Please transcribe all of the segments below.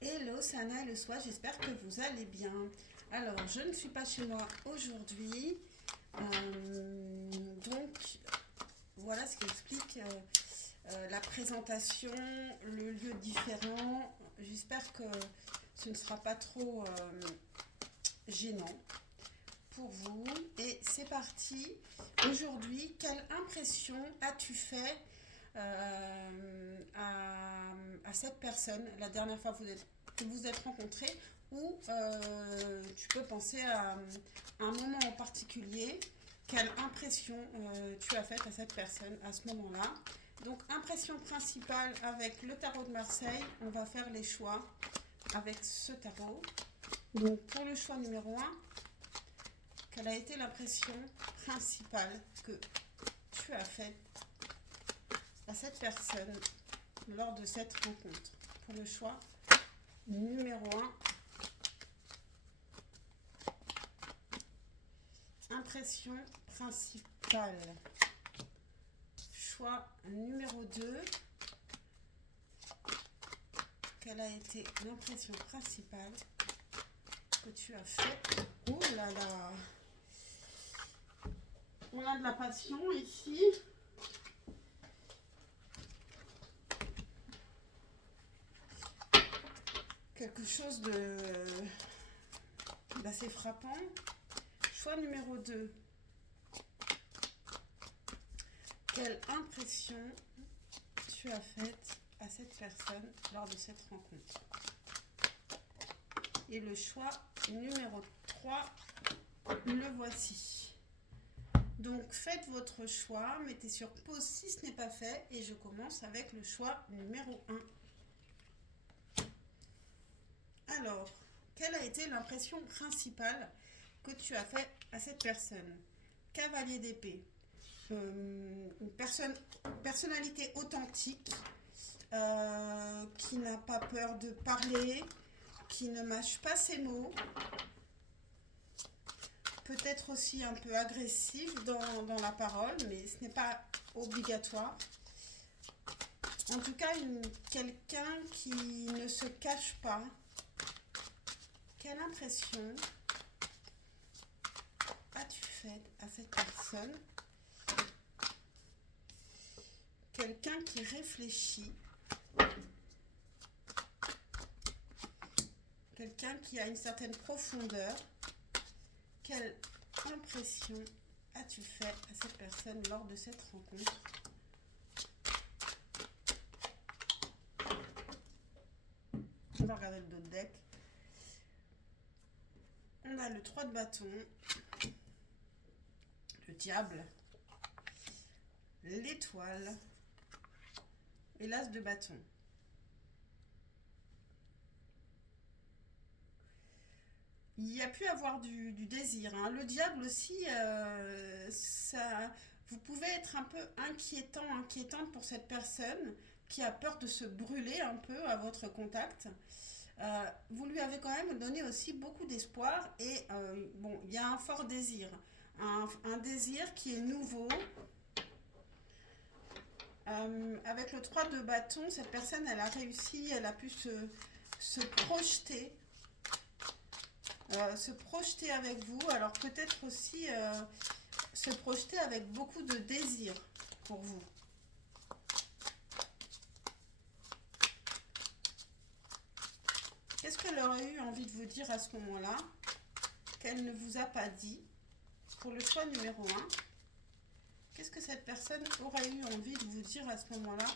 Hello Sana et le soir, j'espère que vous allez bien. Alors, je ne suis pas chez moi aujourd'hui. Donc, voilà ce qui explique la présentation, le lieu différent. J'espère que ce ne sera pas trop gênant pour vous. Et c'est parti. Aujourd'hui, quelle impression as-tu fait à cette personne la dernière fois que vous êtes rencontrés ou tu peux penser à un moment en particulier, quelle impression tu as faite à cette personne à ce moment-là. Donc impression principale avec le tarot de Marseille, on va faire les choix avec ce tarot. Donc pour le choix numéro un, quelle a été l'impression principale que tu as faite à cette personne lors de cette rencontre? Pour le choix numéro un, impression principale. Choix numéro 2, quelle a été l'impression principale que tu as faite? Oh là là, on a de la passion ici. Quelque chose d'assez frappant. Choix numéro 2. Quelle impression tu as faite à cette personne lors de cette rencontre? Et le choix numéro 3, le voici. Donc faites votre choix, mettez sur pause si ce n'est pas fait et je commence avec le choix numéro 1. Alors, quelle a été l'impression principale que tu as faite à cette personne? Cavalier d'épée. Une personnalité authentique qui n'a pas peur de parler, qui ne mâche pas ses mots, peut-être aussi un peu agressif dans la parole, mais ce n'est pas obligatoire. En tout cas, quelqu'un qui ne se cache pas. Quelle impression as-tu faite à cette personne? Quelqu'un qui réfléchit. Quelqu'un qui a une certaine profondeur. Quelle impression as-tu fait à cette personne lors de cette rencontre? On va regarder le dos de deck. On a le 3 de bâton, le diable, l'étoile et l'as de bâton. Il y a pu avoir du désir. Hein. Le diable aussi, vous pouvez être un peu inquiétante pour cette personne qui a peur de se brûler un peu à votre contact. Vous lui avez quand même donné aussi beaucoup d'espoir et bon, il y a un fort désir. Un désir qui est nouveau. Avec le 3 de bâton, cette personne, elle a réussi, elle a pu se projeter. Se projeter avec vous, alors peut-être aussi se projeter avec beaucoup de désir pour vous. Qu'est-ce qu'elle aurait eu envie de vous dire à ce moment-là qu'elle ne vous a pas dit? Pour le choix numéro 1, qu'est-ce que cette personne aurait eu envie de vous dire à ce moment-là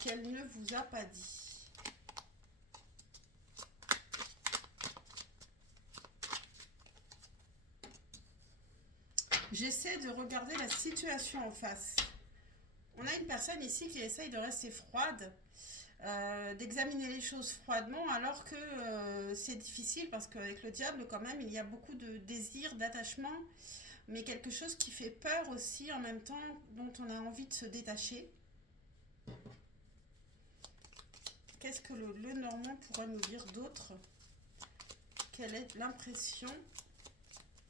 qu'elle ne vous a pas dit? J'essaie de regarder la situation en face. On a une personne ici qui essaye de rester froide, d'examiner les choses froidement, alors que c'est difficile parce qu'avec le diable, quand même, il y a beaucoup de désir, d'attachement, mais quelque chose qui fait peur aussi en même temps, dont on a envie de se détacher. Qu'est-ce que le Normand pourrait nous dire d'autre? Quelle est l'impression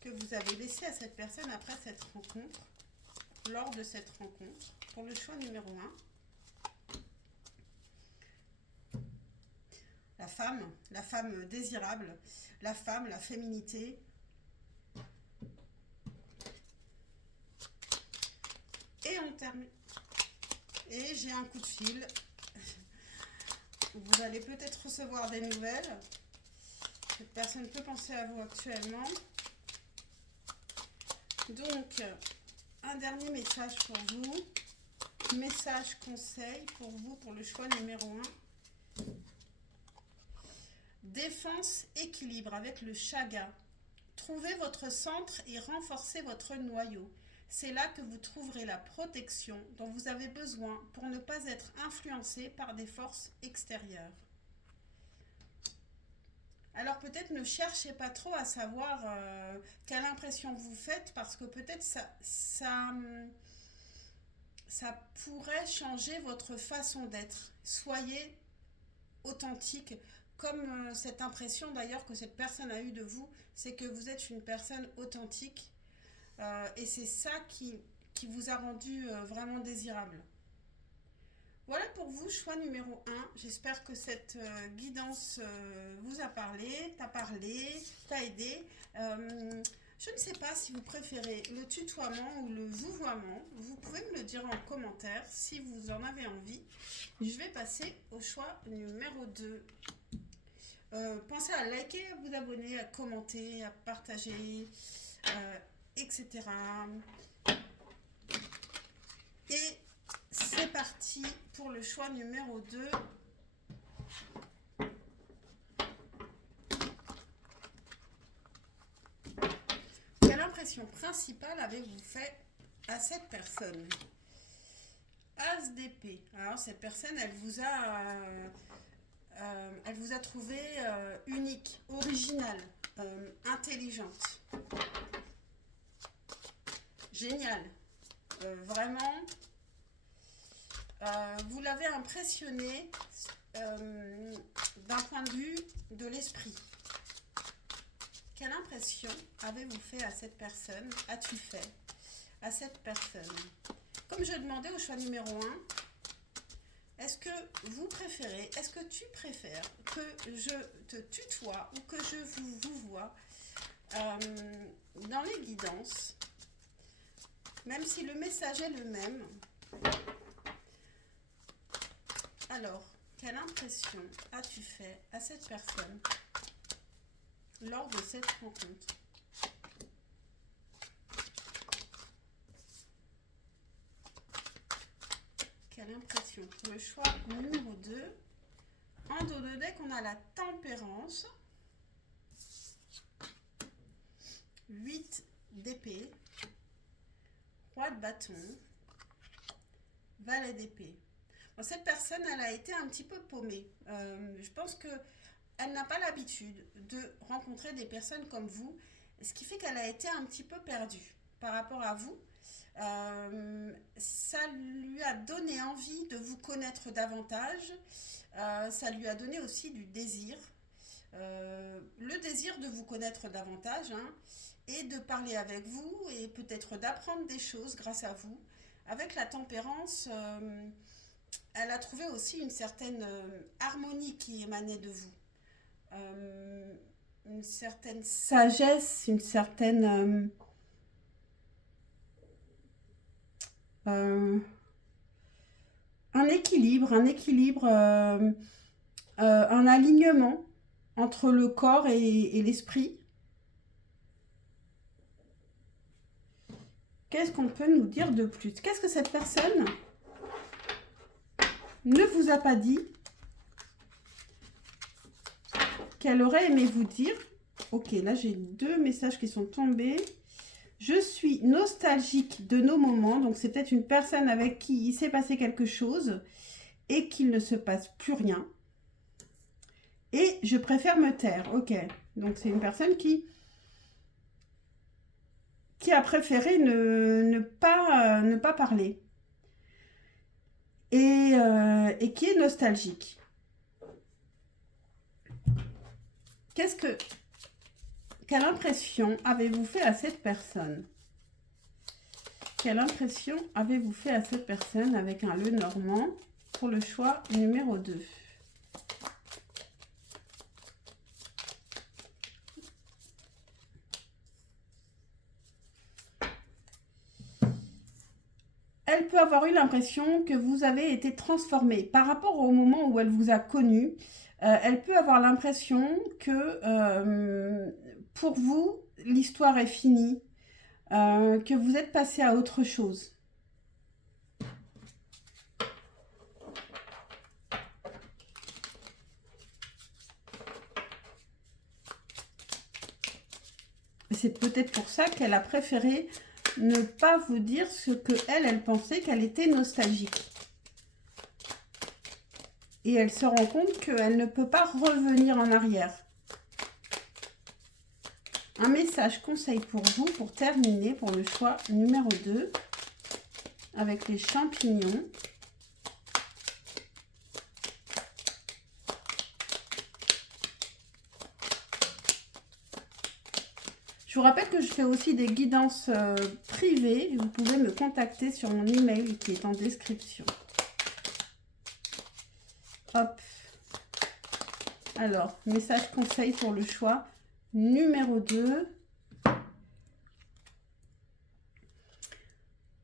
que vous avez laissée à cette personne après cette rencontre, lors de cette rencontre? Pour le choix numéro 1. la femme désirable, la femme, la féminité. Et on termine. Et j'ai un coup de fil. Vous allez peut-être recevoir des nouvelles. Cette personne peut penser à vous actuellement. Donc, un dernier message pour vous. Message conseil pour vous pour le choix numéro 1. Défense, équilibre avec le chaga. Trouvez votre centre et renforcez votre noyau. C'est là que vous trouverez la protection dont vous avez besoin pour ne pas être influencé par des forces extérieures. Alors peut-être ne cherchez pas trop à savoir quelle impression vous faites, parce que peut-être ça pourrait changer votre façon d'être. Soyez authentique, comme cette impression d'ailleurs que cette personne a eue de vous, c'est que vous êtes une personne authentique. Et c'est ça qui vous a rendu vraiment désirable. Voilà pour vous, choix numéro 1. J'espère que cette guidance vous a parlé, t'a aidé. Je ne sais pas si vous préférez le tutoiement ou le vouvoiement. Vous pouvez me le dire en commentaire si vous en avez envie. Je vais passer au choix numéro 2. Pensez à liker, à vous abonner, à commenter, à partager, etc. Et c'est parti pour le choix numéro 2. Quelle impression principale avez-vous fait à cette personne? As d'épée. Alors cette personne, elle vous a trouvé unique, originale, intelligente. Génial. Vraiment, vous l'avez impressionné d'un point de vue de l'esprit. Quelle impression avez-vous fait à cette personne? As-tu fait à cette personne? Comme je demandais au choix numéro 1, est-ce que vous préférez, est-ce que tu préfères que je te tutoie ou que je vous vois dans les guidances, même si le message est le même? Alors, quelle impression as-tu fait à cette personne lors de cette rencontre? Quelle impression? Pour le choix numéro 2, en dos de deck, on a la tempérance, 8 d'épée, roi de bâton, valet d'épée. Bon, cette personne, elle a été un petit peu paumée. Je pense qu'elle n'a pas l'habitude de rencontrer des personnes comme vous, ce qui fait qu'elle a été un petit peu perdue par rapport à vous. Ça lui a donné envie de vous connaître davantage. Ça lui a donné aussi du désir. Le désir de vous connaître davantage, hein, et de parler avec vous et peut-être d'apprendre des choses grâce à vous. Avec la tempérance, elle a trouvé aussi une certaine harmonie qui émanait de vous. Une certaine sagesse, une certaine... un équilibre, un alignement entre le corps et l'esprit. Qu'est-ce qu'on peut nous dire de plus? Qu'est-ce que cette personne ne vous a pas dit qu'elle aurait aimé vous dire? Ok, là j'ai 2 messages qui sont tombés. Je suis nostalgique de nos moments. Donc c'est peut-être une personne avec qui il s'est passé quelque chose et qu'il ne se passe plus rien. Et je préfère me taire. Ok, donc c'est une personne qui a préféré ne pas parler. Et qui est nostalgique. Quelle impression avez-vous fait à cette personne? Quelle impression avez-vous fait à cette personne avec un Lenormand pour le choix numéro 2? elle peut avoir eu l'impression que vous avez été transformé par rapport au moment où elle vous a connu. Elle peut avoir l'impression que pour vous, l'histoire est finie, que vous êtes passé à autre chose. C'est peut-être pour ça qu'elle a préféré ne pas vous dire ce que elle pensait qu'elle était nostalgique. Et elle se rend compte qu'elle ne peut pas revenir en arrière. Un message conseil pour vous, pour terminer, pour le choix numéro 2, avec les champignons. Je vous rappelle que je fais aussi des guidances privées. Vous pouvez me contacter sur mon email qui est en description. Hop. Alors, message conseil pour le choix numéro 2.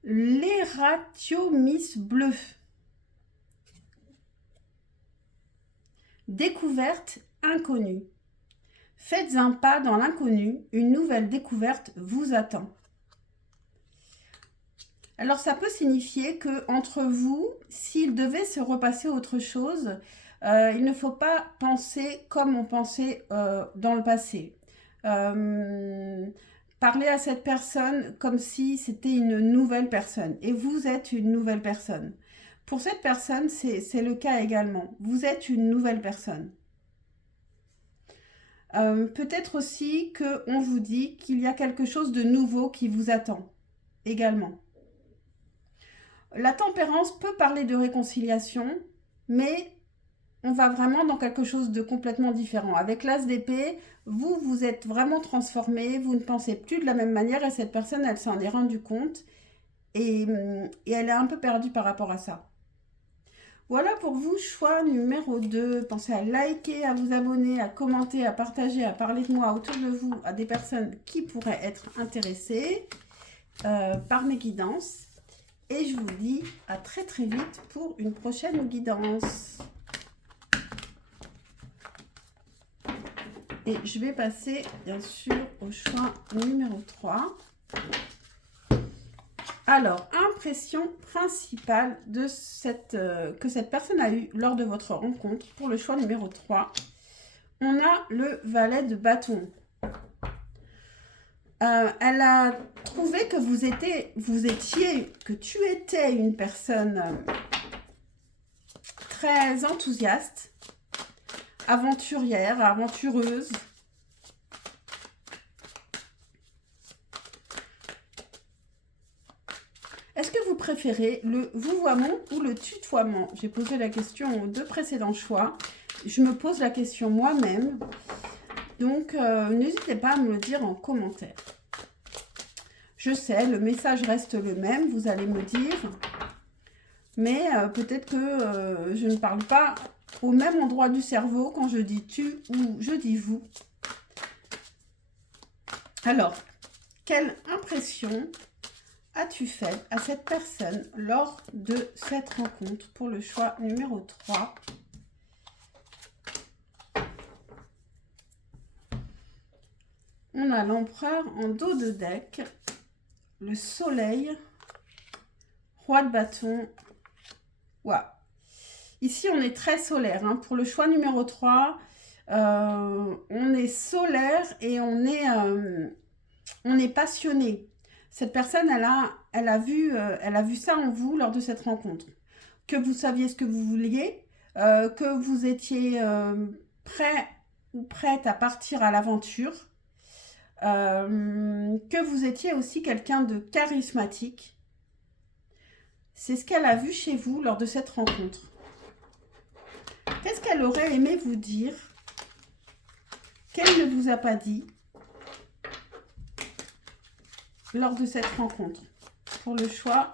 L'Érathiomys bleu. Découverte inconnue. Faites un pas dans l'inconnu, une nouvelle découverte vous attend. Alors ça peut signifier que entre vous, s'il devait se repasser autre chose, il ne faut pas penser comme on pensait dans le passé. Parlez à cette personne comme si c'était une nouvelle personne. Et vous êtes une nouvelle personne. Pour cette personne, c'est le cas également. Vous êtes une nouvelle personne. Peut-être aussi qu'on vous dit qu'il y a quelque chose de nouveau qui vous attend également. La tempérance peut parler de réconciliation, mais on va vraiment dans quelque chose de complètement différent. Avec l'as d'épée, vous êtes vraiment transformé, vous ne pensez plus de la même manière et cette personne, elle s'en est rendue compte et elle est un peu perdue par rapport à ça. Voilà pour vous, choix numéro 2. Pensez à liker, à vous abonner, à commenter, à partager, à parler de moi autour de vous, à des personnes qui pourraient être intéressées par mes guidances. Et je vous dis à très très vite pour une prochaine guidance. Et je vais passer bien sûr au choix numéro 3. Alors, impression principale de que cette personne a eue lors de votre rencontre. Pour le choix numéro 3, on a le valet de bâton. Elle a trouvé que que tu étais une personne très enthousiaste, aventurière, aventureuse. Est-ce que vous préférez le vouvoiement ou le tutoiement? J'ai posé la question aux 2 précédents choix. Je me pose la question moi-même. Donc, n'hésitez pas à me le dire en commentaire. Je sais, le message reste le même, vous allez me dire. Mais peut-être que je ne parle pas au même endroit du cerveau quand je dis tu ou je dis vous. Alors, quelle impression as-tu fait à cette personne lors de cette rencontre pour le choix numéro 3? On a l'empereur en dos de deck, le soleil, roi de bâton. Waouh. Ici, on est très solaire. Hein. Pour le choix numéro 3, on est solaire et on est passionné. Cette personne, elle a vu ça en vous lors de cette rencontre. Que vous saviez ce que vous vouliez, que vous étiez prêt ou prête à partir à l'aventure, que vous étiez aussi quelqu'un de charismatique. C'est ce qu'elle a vu chez vous lors de cette rencontre. Qu'est-ce qu'elle aurait aimé vous dire qu'elle ne vous a pas dit lors de cette rencontre? Pour le choix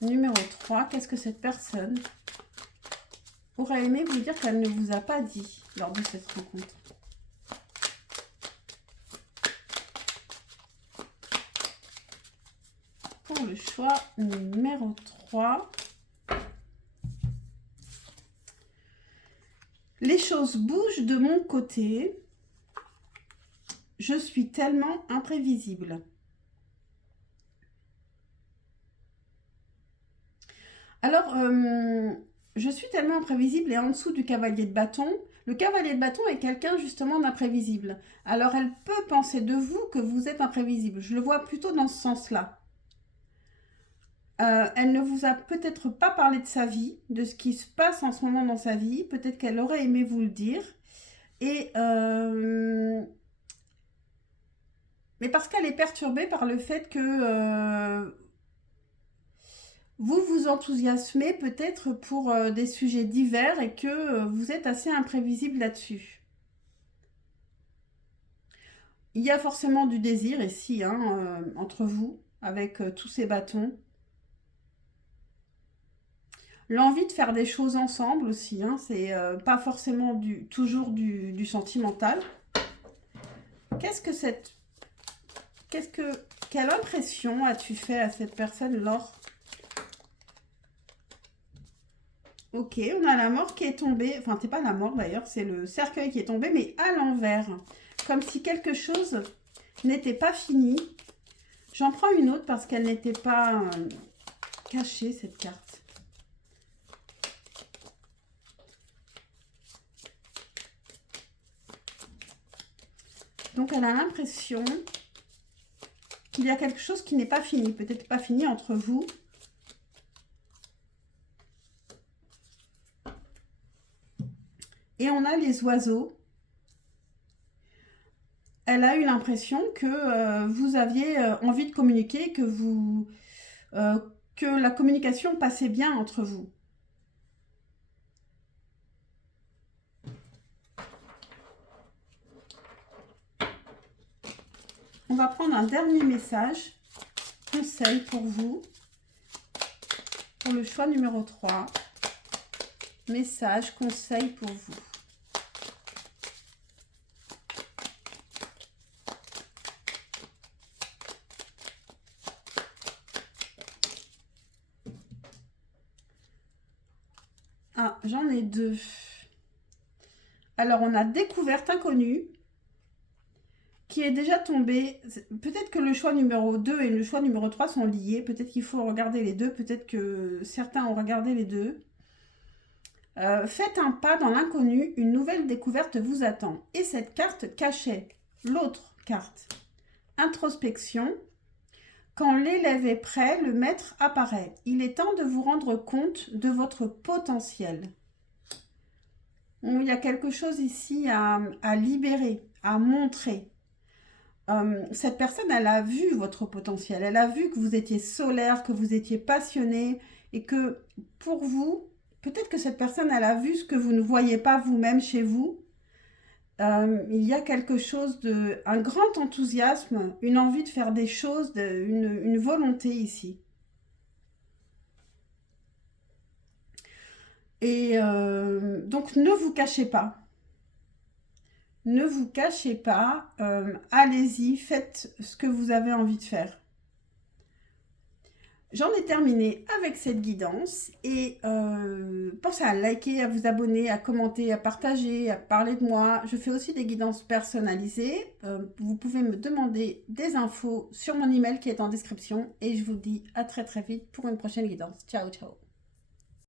numéro 3, qu'est-ce que cette personne aurait aimé vous dire qu'elle ne vous a pas dit lors de cette rencontre? pour le choix numéro 3. Les choses bougent de mon côté. Je suis tellement imprévisible. Alors, je suis tellement imprévisible et en dessous du cavalier de bâton, le cavalier de bâton est quelqu'un justement d'imprévisible. Alors, elle peut penser de vous que vous êtes imprévisible. Je le vois plutôt dans ce sens-là. Elle ne vous a peut-être pas parlé de sa vie, de ce qui se passe en ce moment dans sa vie. Peut-être qu'elle aurait aimé vous le dire. Et mais parce qu'elle est perturbée par le fait que vous vous enthousiasmez peut-être pour des sujets divers et que vous êtes assez imprévisible là-dessus. Il y a forcément du désir ici, hein, entre vous, avec tous ces bâtons. L'envie de faire des choses ensemble aussi, hein, c'est pas forcément toujours du sentimental. Quelle impression as-tu fait à cette personne, Laure? Ok, on a la mort qui est tombée. Enfin, c'est pas la mort d'ailleurs, c'est le cercueil qui est tombé, mais à l'envers. Comme si quelque chose n'était pas fini. J'en prends une autre parce qu'elle n'était pas cachée, cette carte. Donc, elle a l'impression qu'il y a quelque chose qui n'est pas fini. Peut-être pas fini entre vous. Et on a les oiseaux. Elle a eu l'impression que vous aviez envie de communiquer, que la communication passait bien entre vous. On va prendre un dernier message, conseil pour vous, pour le choix numéro 3. Message, conseil pour vous. Ah, j'en ai deux. Alors, on a découverte inconnue qui est déjà tombée. Peut-être que le choix numéro 2 et le choix numéro 3 sont liés. Peut-être qu'il faut regarder les deux. Peut-être que certains ont regardé les deux. Faites un pas dans l'inconnu. Une nouvelle découverte vous attend. Et cette carte cachait l'autre carte. Introspection. Quand l'élève est prêt, le maître apparaît. Il est temps de vous rendre compte de votre potentiel. Il y a quelque chose ici à libérer, à montrer. Cette personne, elle a vu votre potentiel. Elle a vu que vous étiez solaire, que vous étiez passionné et que pour vous, peut-être que cette personne, elle a vu ce que vous ne voyez pas vous-même chez vous. Il y a quelque chose un grand enthousiasme, une envie de faire des choses, une volonté ici. Et donc, ne vous cachez pas. Ne vous cachez pas. Allez-y, faites ce que vous avez envie de faire. J'en ai terminé avec cette guidance et pensez à liker, à vous abonner, à commenter, à partager, à parler de moi. Je fais aussi des guidances personnalisées. Vous pouvez me demander des infos sur mon email qui est en description et je vous dis à très très vite pour une prochaine guidance. Ciao, ciao.